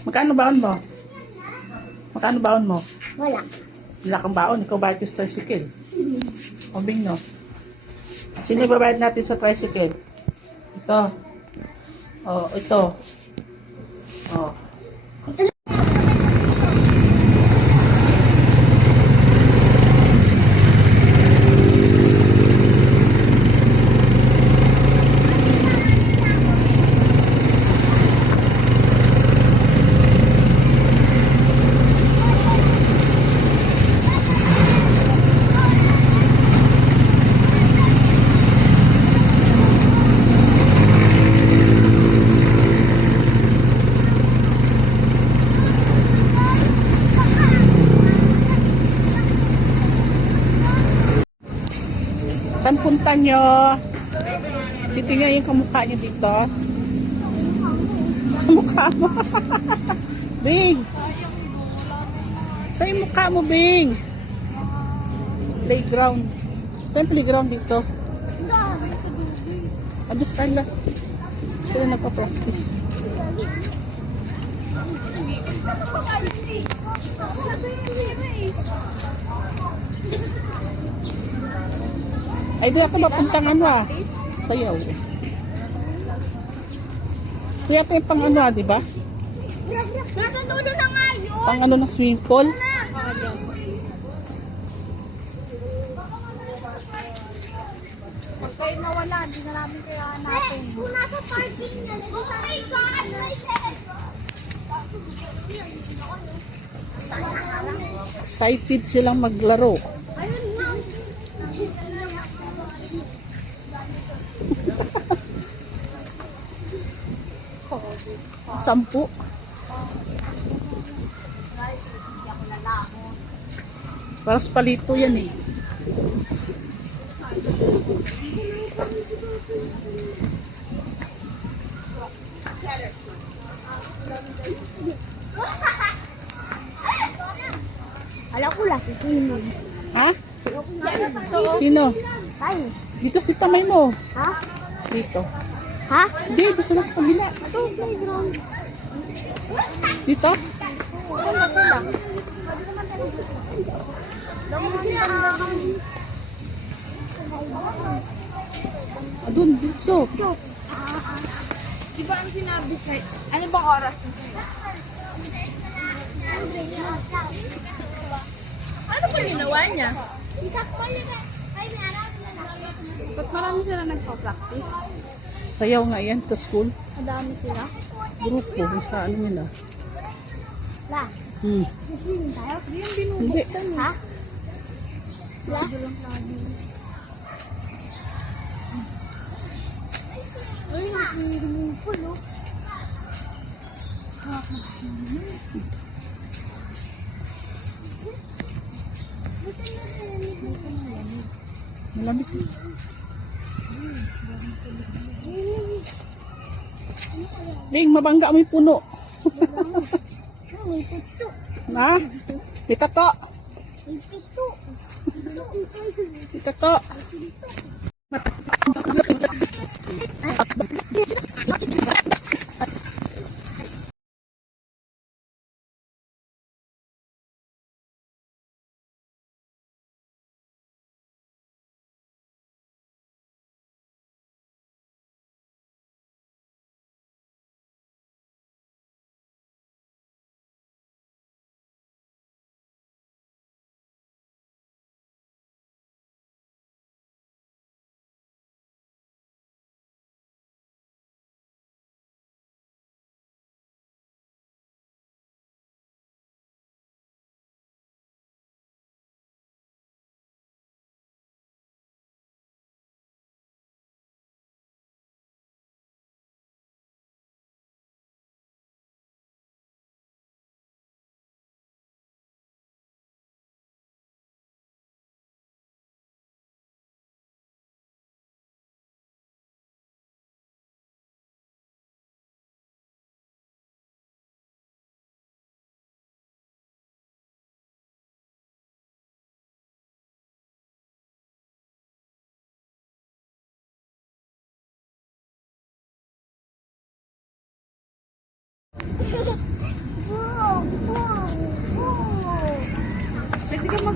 Magkano baon mo? Magkano baon mo? Wala. Wala kang baon. Ikaw bayad yung tricycle. Bing, no? Sino yung babayad natin sa tricycle? Ito. O, ito. O. Saan punta nyo? Titingnan yung kamukha nyo dito. Kamukha mo. Bing! Yung mukha mo, Bing? Playground. Yung playground dito? Ah, Diyos Carla. Sila nagpa-practice. Ay, di ako mapuntang ano ah. Sayaw. Di ito yung pang ano ah, di ba? Nasa dulo na nga yun. Pang ano ng swimming pool. Pag kayo nawala, hindi na namin kailangan natin. Eh, kung nasa parking na, sa my God, my head. Excited silang maglaro. Sampu. Parang palito yan eh. Alam ko lang, sino. Ha? Sino? Tayo. Dito si tamay mo. Ha? Dito. Ha? Hindi, dito sa kabila. Ito, playground. Dito? Saan ba sila? Ah, doon, dito. Di ba ang sinabi sa... Ano bang oras? Ano ba ginawa niya? Ba't marami sila nagpa-practice? Sayaw nga yan sa school. Madami sila. Grupo, sa ano nila. La, Hmm. Hindi Ha? La? Uy, pool, oh. Malamig. Bing, mabangga mo yung puno. May puto. Na? Itato. May puto. Itato.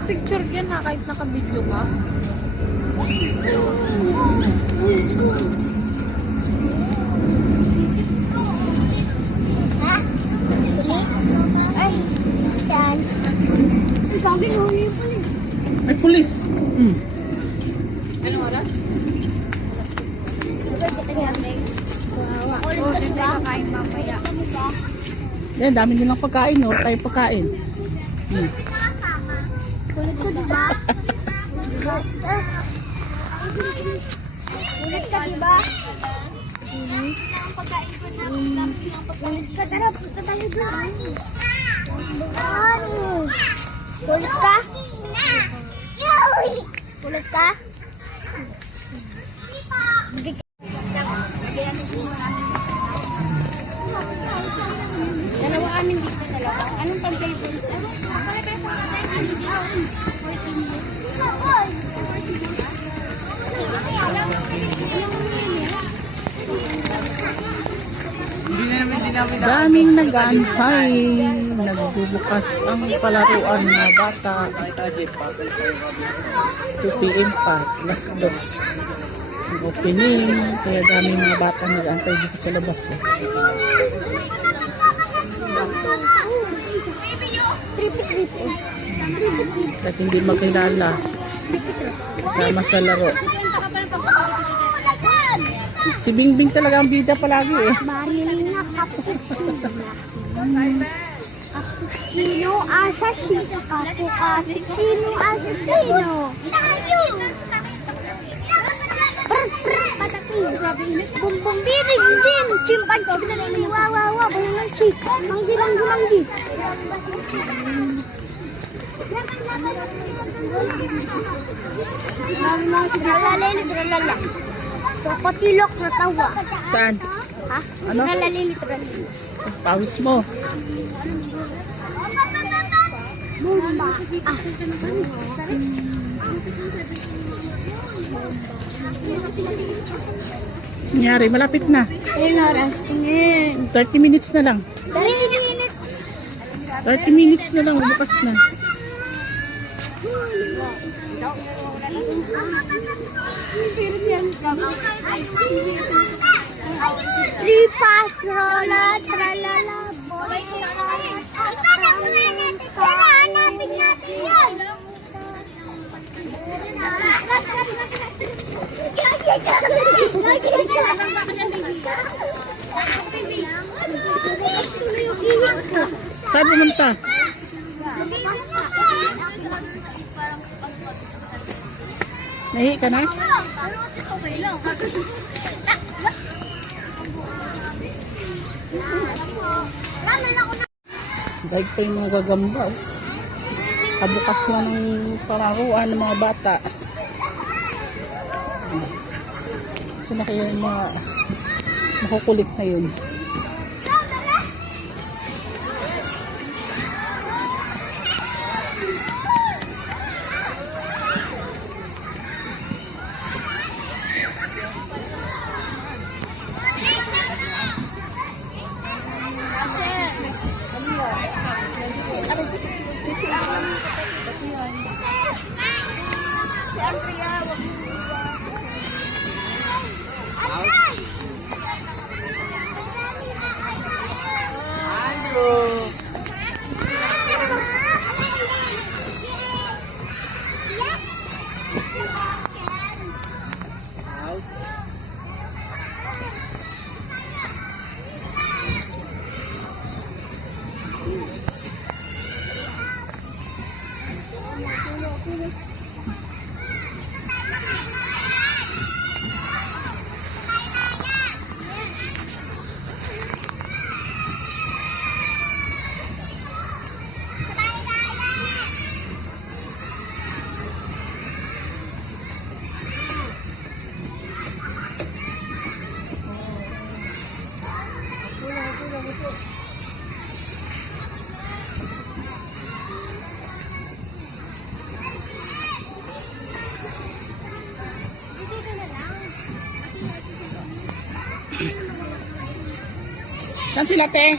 Yan ha, kahit naka-video ka. Ay, saan? Ang sabi ko, yung pulis. Ay, pulis. Hmm. Anong oras? Oh. Yan, dami nilang pagkain. No? Tayo pagkain. Hmm. Ko, diba? Kulit ka, diba? Kulit ka, tara, punta tayo doon. Kulit ka? Kulit ka? Dalawa Daming nag-aantay. Nagbubukas ang palaruan ng bata. 2 p.m. pa. Last dos. Ang opening. Kaya daming mga bata nag-aantay dito sa labas. Eh. At hindi makilala. Kasama sa laro. Si Bingbing talaga ang bida palagi eh. Marilina Cappuccino. Cappuccino assassino. Cappuccino assassino. Prr, prr, patating. Bumbong biring din. Chimpan chimpan. Wow, wow, wow. Bayang chik. Manggi, manggi, manggi. Tralalili, tralala. Krokotilok na tawa. Saan? Ha? Ano? Tralalili, tralalili. Pawis mo. Ah. Nangyari, malapit na. Ayun oras, tingin. 30 minutes na lang. Dari minutes. 30 minutes na lang, bukas na. Three pass, rola, tralala, boy. Hanapin natin yun. Saan pumunta? Nahi ka na? Lang. Dahil pa yung mga gagamba. oh. Kabukas na ng pararuan ng mga bata. So na kaya yung mga makukulit na yun. Saan sila, te?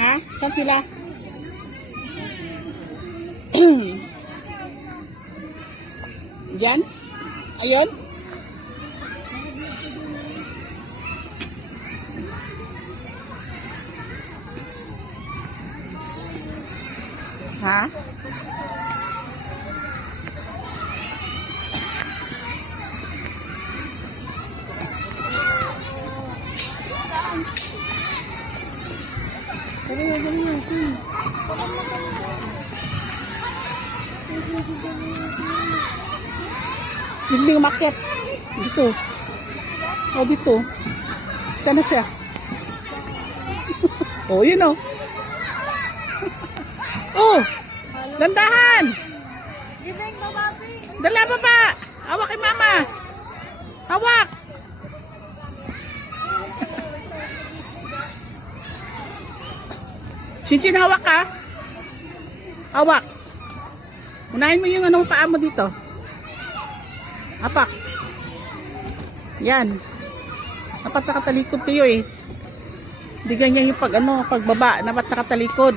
Ha? Saan sila? Diyan? Ayun? Ha? Bigling umakyat. Dito. O, dito. Sana siya. oh, yun o. oh, dandahan. Dala pa. Hawak kay mama. Hawak. Chinchin, hawak ka. Hawak. Unahin mo yung ano paa mo dito. Apak. Yan. Dapat nakatalikod kayo eh. Hindi ganyan yung pag ano, pagbaba. Dapat nakatalikod.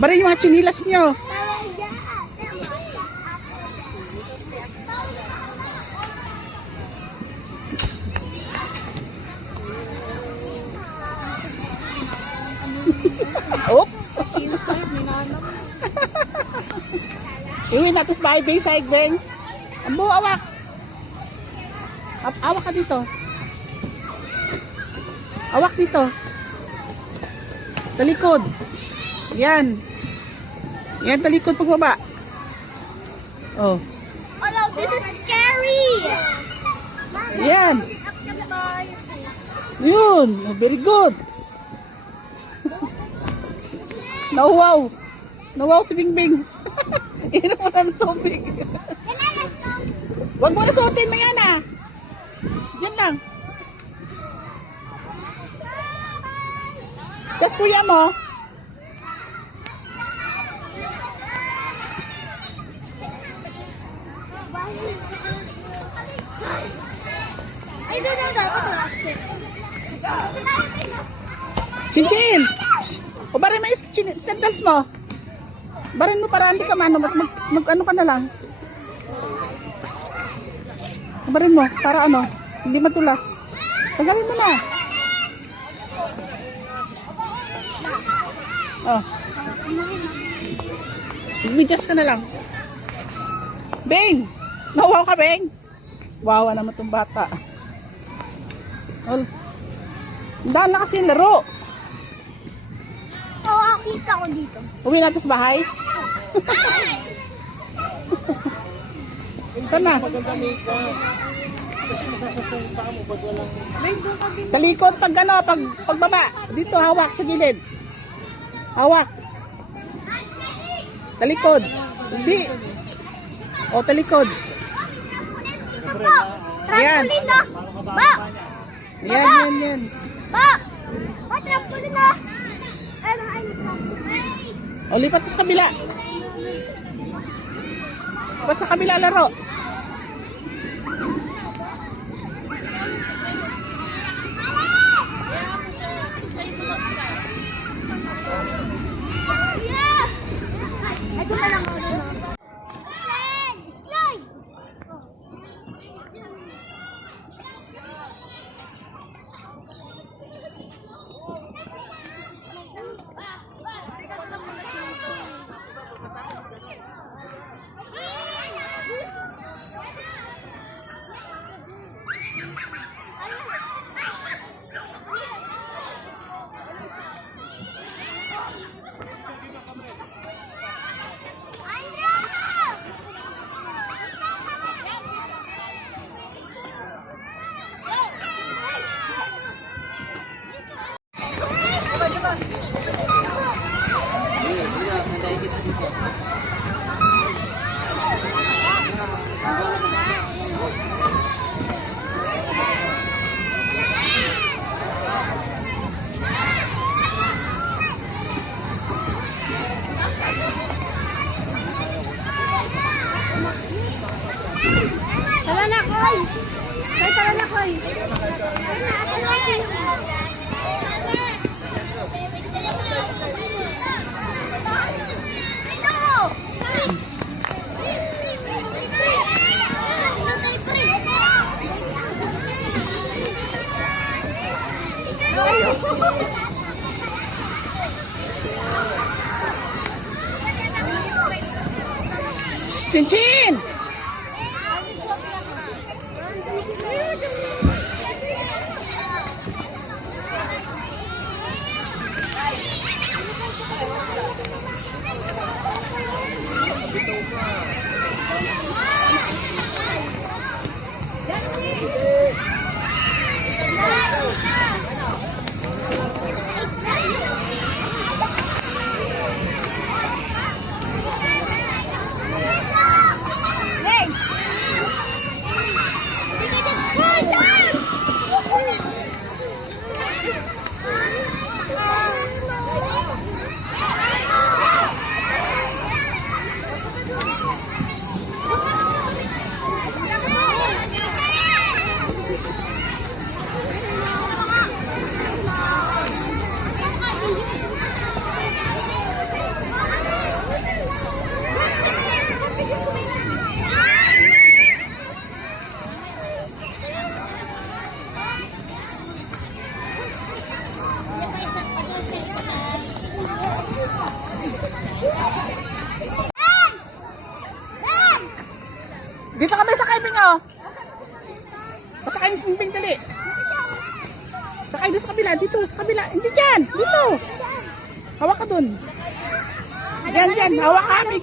Barin yung mga chinilas nyo. Natin sa bahay, Beng, sa Beng. Ambo, awak. Awak ka dito. Awak dito. Talikod. Yan. Yan, talikod pagbaba. Oh. Oh no, this is scary. Yan. Yun. Oh, Very good. Nauwaw. Nauwaw si Bingbing. Inom mo ng tubig. Huwag mo na suotin mo yan ah. Yan lang. Tapos kuya mo. Chinchin! O yung chin- sandals mo. Barin mo para hindi ka mano. Mag, mag, mag- ano ka na lang. Barin mo para ano. Hindi matulas. Tagalin mo na. Oh. Medyas ka na lang. Beng! Nawaw ka, Beng! Wawa naman itong bata. Ol. Dahil na kasi yung laro. Kita ko dito. Uwi natin sa bahay. Saan na? Talikod pag ano, pag pagbaba. Dito hawak sa gilid. Hawak. Talikod. Hindi. O talikod. Ayan. Trampolin na. Ba! Yan, yan, yan. Ba! Ba, trampolin na. Ano, ay, trampolin. O lipat sa kabila. Lipat sa kabila laro.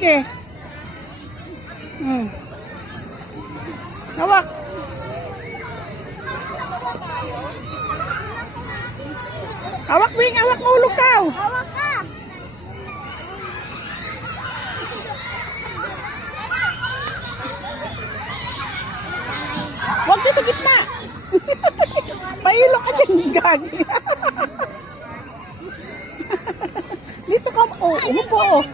Ka, Mike. Hmm. Hawak. Hawak, Wing. Hawak, mahulog ka. Hawak ka! Huwag ka sa gitna. Mahilo ka dyan, gagi. Dito ka, oh, umupo, oh.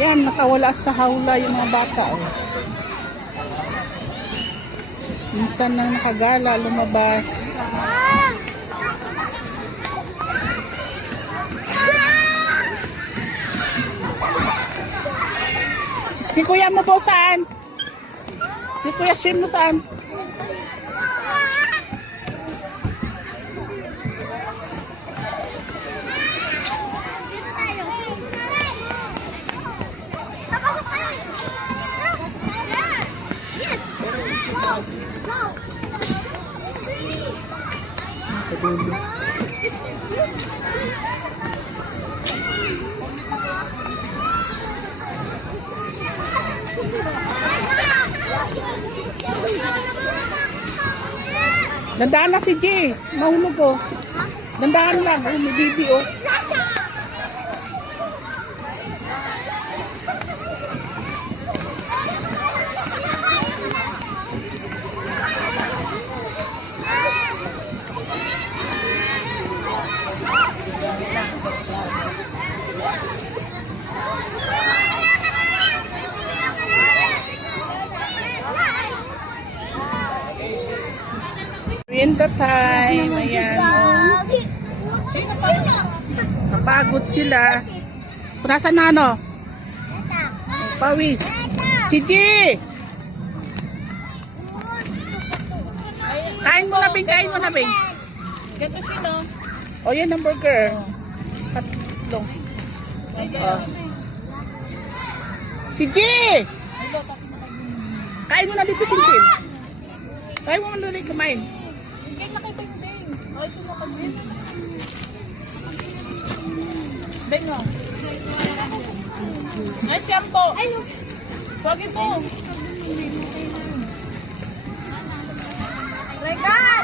Ayan, nakawala sa hawla yung mga bata, oh. Minsan nang nakagala, lumabas. Si kuya mo po saan? Si kuya Shin mo saan? Dito tayo. Papasok tayo. Yes! Go! Go! Sa dulo. Dandaan na si Jay. Mahulog ko. Dandaan lang. Oh, may bibi oh. In the time. Ayan. oh. Napagod sila. Nasaan na ano? Pawis. Si Jay. Kain mo na, Bing. Kain mo na, Bing. Gato sino? O, yan ang burger. Tatlong. Oh. Si G! Kain mo na dito, Sinsin. Kain mo na dito, kumain. Bing Bing. O, ito na kami. Bing o. Ay. Ay, Wagi po. Regan!